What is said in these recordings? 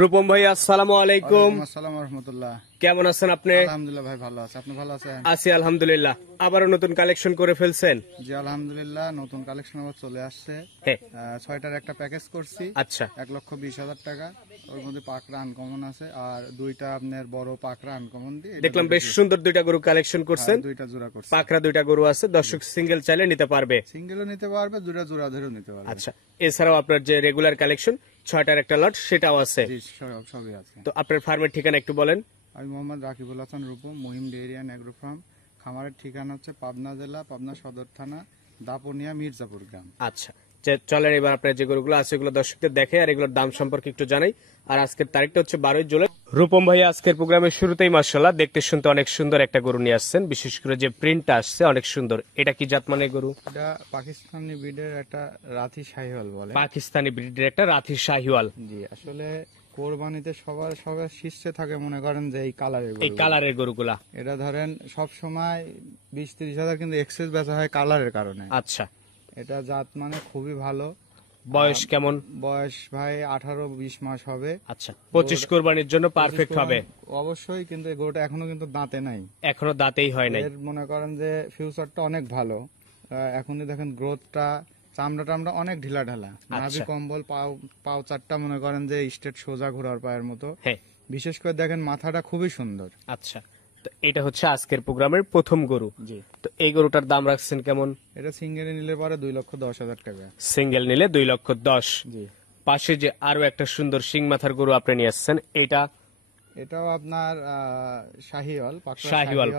রূপম ভাই, আসসালামু আলাইকুম। আসসালামু রাহমাতুল্লাহ। কেমন আছেন আপনি? আলহামদুলিল্লাহ ভাই, ভালো আছি। আপনি ভালো আছেন? আছি আলহামদুলিল্লাহ। আবারও নতুন কালেকশন করে ফেলছেন? জি আলহামদুলিল্লাহ, নতুন কালেকশন আবার চলে আসছে। হ্যাঁ। 6টার একটা প্যাকেজ করছি। আচ্ছা, 1,20,000 টাকা। ওর মধ্যে পাকড়া আনকমন আছে আর দুইটা আপনার বড় পাকড়া আনকমন দিয়ে দেখলাম বেশ সুন্দর দুইটা গরু কালেকশন করছেন। দুইটা জোড়া করছি। পাকড়া দুইটা গরু আছে, দর্শক সিঙ্গেল চাইলে নিতে পারবে। সিঙ্গেলও নিতে পারবে, দুইটা জোড়া ধরেও নিতে পারবে। আচ্ছা, এছাড়াও আপনার যে রেগুলার কালেকশন 6টার একটা লট সেটাও আছে। জি সবই আছে। তো আপনার ফার্মের ঠিকানা একটু বলেন। আমি Mohammad Rakibul Hasan Rupam, Mahim dairy and agro farm. খামারের ঠিকানা হচ্ছে পাবনা জেলা, পাবনা সদর থানা, দাপুনিয়া, মির্জাপুর গ্রাম। আচ্ছা, চলেন এবার আপনার যে গরুগুলো আছে এগুলো দর্শকদের দেখে আর এগুলোর দাম সম্পর্কে একটু জানাই। আর আজকের তারিখটা হচ্ছে 12 জুলাই। রূপম ভাই আজকের প্রোগ্রামের শুরুতেই মাশাআল্লাহ দেখতে শুনতে অনেক সুন্দর একটা গরু নিয়ে আসছেন, বিশেষ করে যে প্রিন্টটা আসছে অনেক সুন্দর। এটা কি জাতমানের গরু? এটা পাকিস্তানি ব্রিডের একটা রাথি শাহিওয়াল বলে। পাকিস্তানি ব্রিডের একটা রাথি শাহিওয়াল। জি, আসলে কোরবানিতে সবার শীর্ষে থাকে মনে করেন যে এই কালারের গরুগুলা। এটা ধরেন সব সময় 20-30 হাজার কিন্তু এক্সেস বেচা হয় কালারের কারণে। আচ্ছা, এটা জাত মানে খুবই ভালো। বয়স কেমন? বয়স ভাই 18-20 মাস হবে। আচ্ছা, 25 কোরবানির জন্য পারফেক্ট হবে অবশ্যই, কিন্তু এই গরুটা এখনো কিন্তু দাঁতে নাই, এখনো দাঁতেই হয় নাই। এর মনে করেন যে ফিউচারটা অনেক ভালো। এখনই দেখেন গ্রোথটা, চামড়া অনেক ঢিলা ঢালা, নাভি কম্বল, পাও চারটা মনে করেন যে স্টেট সোজা ঘোরার পায়ের মতো। হ্যাঁ, বিশেষ করে দেখেন মাথাটা খুবই সুন্দর। আচ্ছা, তো এটা হচ্ছে আজকের প্রোগ্রামের প্রথম গরু। জি, তো এই গরুটার দাম রাখছেন কেমন? এটা সিঙ্গেলে নিলে পরে 2,10,000 টাকা। সিঙ্গেল নিলে 2,10,000। জি, পাশে যে আরো একটা সুন্দর শিং মাথার গরু আপনি নিয়ে আসছেন, এটাও আপনার শাহিওয়াল,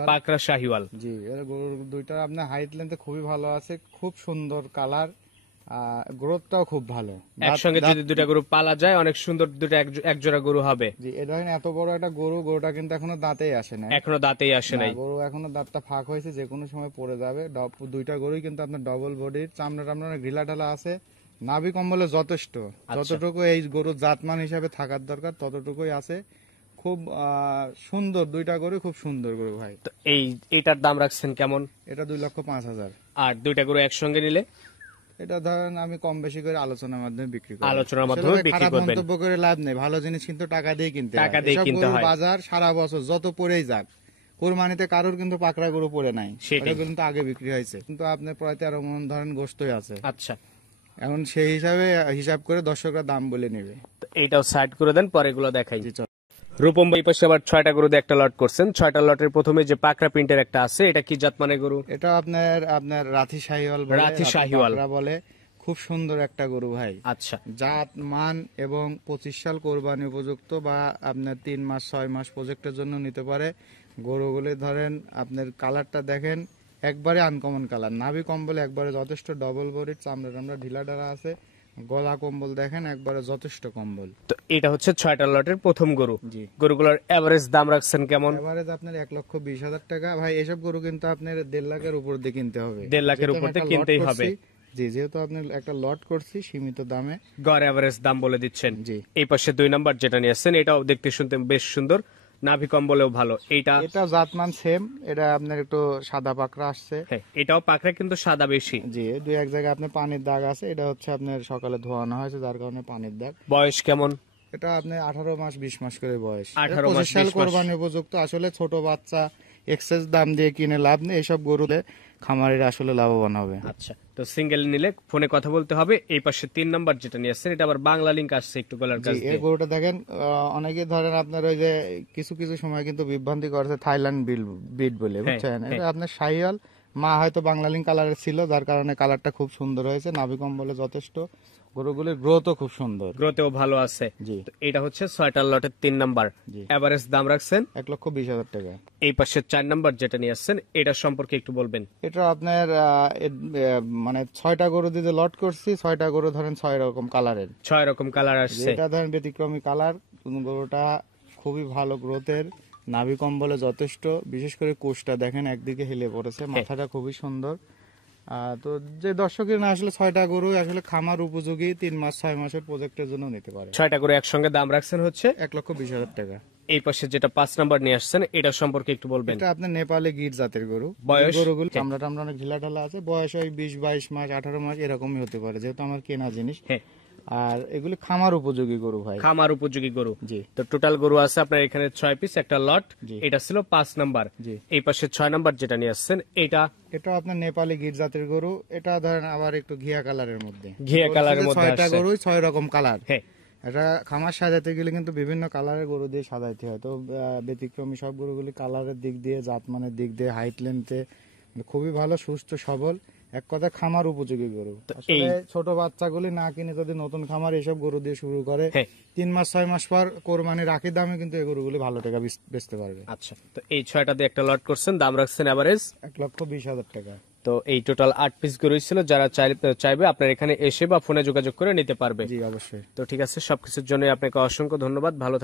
পাকড়া শাহিওয়াল। জি, এর গরুর দুইটা আপনার হাইট লেন্থে খুবই ভালো আছে, খুব সুন্দর কালার, গ্রোথটাও খুব ভালো। একসঙ্গে যদি দুটা গরু পালা যায় অনেক সুন্দর দুটো এক জোড়া গরু হবে। জি, এটা এত বড় একটা গরুটা কিন্তু এখনো দাঁতেই আসে না। এখনো দাঁতেই আসে নাই। গরু এখনো দাঁতটা ফাঁক হয়েছে, যে কোনো সময় পড়ে যাবে। দুইটা গরুই কিন্তু আপনার ডবল বডির, চামড়া ঢিলা ঢালা আছে, নাভি কম্বলে যথেষ্ট, যতটুকু এই গরুর জাতমান হিসাবে থাকার দরকার ততটুকুই আছে। খুব সুন্দর দুইটা গরু, খুব সুন্দর গরু ভাই। তো এইটার দাম রাখছেন কেমন? এটা 2,05,000। আর দুইটা গরু একসঙ্গে নিলে? এটা ধরেন আমি কম বেশি করে আলোচনার মাধ্যমে বিক্রি করি। আলোচনার মাধ্যমে বিক্রি করবেন। মন্তব্য করে লাভ নেই, ভালো জিনিস কিন্তু টাকা দিয়ে কিনতে হয়। টাকা দিয়ে কিনতে হয়। বাজার সারা বছর যত পরেই যাক, কোরবানিতে কারোর কিন্তু পাকড়া গরু পড়ে নাই, সেটা কিন্তু আগে বিক্রি হয়েছে, কিন্তু আপনার প্রায় 13 মণ ধরেন গোস্তই আছে। আচ্ছা, এখন সেই হিসাব করে দর্শকরা দাম বলে নেবে। এইটাও সাইড করে দেন, পরে এগুলো দেখাই। রূপম ভাই পাশে আবার 6টা গরু দিয়ে একটা লট করছেন। 6টা লটের প্রথমে যে পাকড়া প্রিন্টের একটা আছে, এটা কি জাতমানের গরু? এটা আপনার রাথি শাহিওয়াল বলে। খুব সুন্দর একটা গরু ভাই। আচ্ছা, জাত মান এবং 25 সাল কোরবানি উপযুক্ত, বা আপনার 3 মাস 6 মাস প্রজেক্টের জন্য নিতে পারে। গরুগুলি ধরেন আপনার কালারটা দেখেন, একবারে আনকমন কালার, নাভি কম্বল একবারে যথেষ্ট, ডবল বডির, চামড়া ঢিলা ঢালা আছে, গলা কম্বল দেখেন একবারে যথেষ্ট কম্বল। তো এটা হচ্ছে 6টা লটের প্রথম গরু। জি, গরুগুলোর এভারেজ দাম রাখছেন কেমন? এভারেজ আপনার 1,20,000 টাকা ভাই। এসব গরু কিন্তু আপনার 1.5 লাখের উপর দিয়ে কিনতে হবে। 1.5 লাখের উপর দিয়ে কিনতেই হবে। জি, যেহেতু আপনি একটা লট করছি সীমিত দামে, গড় এভারেজ দাম বলে দিচ্ছেন। জি, এই পাশে 2 নাম্বার যেটা নিয়ে আসছেন, এটাও দেখতে শুনতে বেশ সুন্দর, নাভি কম্বলেও ভালো। এটা জাতমান সেম, এটা আপনার একটু সাদা পাকড়া আসছে। হ্যাঁ, এটাও পাকড়া কিন্তু সাদা বেশি। জি, 2-1 জায়গায় আপনার পানির দাগ আছে, এটা হচ্ছে আপনার সকালে ধোয়ানো হয়েছে যার কারণে পানির দাগ। বয়স কেমন? এটা আপনার 18 মাস 20 মাস করে বয়স। 18 মাস 25 সাল কোরবানি উপযুক্ত। আসলে ছোট বাচ্চা এক্সেস দাম দিয়ে কিনে লাভ নেই, এসব গরুতে খামারিরা আসলে লাভবান হবে। আচ্ছা, তো সিঙ্গেল নিলে ফোনে কথা বলতে হবে। এই পাশে 3 নাম্বার যেটা নিয়ে আসছেন, এটা আবার বাংলা লিংক আসছে একটু গলার কাছে। এই গরুটা দেখেন, অনেকে ধরেন আপনার ওই যে কিছু সময় কিন্তু বিভ্রান্তি করছে থাইল্যান্ড ব্রিড বলে, বুঝছেন? এটা আপনার শাহিওয়াল, মা হয়তো বাংলা লিঙ্ক কালারের ছিল, যার কারণে কালারটা খুব সুন্দর হয়েছে, নাভি কম্বলে যথেষ্ট, গরুগুলির গ্রোথও খুব সুন্দর, গ্রোথেও ভালো আছে। জি, এটা হচ্ছে 6টা লটের 3 নাম্বার। এভারেজ দাম রাখছেন 1,20,000 টাকা। এই পাশে 4 নাম্বার যেটা নিয়ে আসছেন, এটা সম্পর্কে একটু বলবেন। এটা আপনার মানে 6টা গরু দিয়ে লট করছি, 6টা গরু ধরেন 6 রকম কালারের, 6 রকম কালার আসছে। এটা ধরেন ব্যতিক্রমী কালার। গরুটা খুবই ভালো গ্রোথের, নাভি কম্বলে যথেষ্ট, বিশেষ করে কোষটা দেখেন একদিকে হেলে পড়েছে, মাথাটা খুবই সুন্দর। তো যে দর্শকের না আসলে 6টা গরু আসলে খামার উপযোগী, 3 মাস 6 মাসের প্রজেক্টের জন্য নিতে পারে। 6টা গরু একসঙ্গে দাম রাখছেন হচ্ছে 1,20,000 টাকা। এই পাশে যেটা 5 নাম্বার নিয়ে আসছেন, এটা সম্পর্কে একটু বলবেন। এটা আপনার নেপালে গির জাতের গরু। বয়স? গরুগুলো চামড়া অনেক ঢিলা ঢালা আছে, বয়স ওই 20-22 মাস 18 মাস এরকমই হতে পারে, যেহেতু আমার কেনা জিনিস। আর এগুলি খামার উপযোগী গরু ভাই। খামার উপযোগী গরু। জি। তো টোটাল গরু আছে আপনার এখানে 6 পিস, একটা লট। জি। এটা ছিল 5 নাম্বার। জি। এই পাশে 6 নাম্বার যেটা নিয়ে আসছেন এটা এটা আপনার নেপালি গির জাতের গরু। এটা ধরেন আবার একটু ঘিয়া কালারের মধ্যে। ঘিয়া কালারের মধ্যে 6টা আসছে। গরুই 6 রকম কালার। হ্যাঁ। এটা খামার সাজাতে গেলে কিন্তু বিভিন্ন কালারের গরু দিয়ে সাজাইতে হয়। তো ব্যতিক্রমী সব গরুগুলি কালারের দিক দিয়ে, জাতমানের দিক দিয়ে, হাইট লেন্থে খুবই ভালো, সুস্থ সবল, এক কথা খামার উপযোগী গরু। আসলে ছোট বাচ্চাগুলি না কিনে যদি নতুন খামার এইসব গরু দিয়ে শুরু করে, হ্যাঁ। 3 মাস 6 মাস পর কোরবানি রাখি দামে কিন্তু এই গরুগুলি ভালো টাকা বেচতে পারবে। আচ্ছা, তো এই 6টা দিয়ে একটা লট করছেন, দাম রাখছেন এভারেজ 1,20,000 টাকা। তো এই টোটাল 8 পিস গরু ছিল, যারা চাইবে আপনার এখানে এসে বা ফোনে যোগাযোগ করে নিতে পারবে। জি অবশ্যই। তো ঠিক আছে, সবকিছুর জন্য আপনাকে অসংখ্য ধন্যবাদ, ভালো থাকবেন।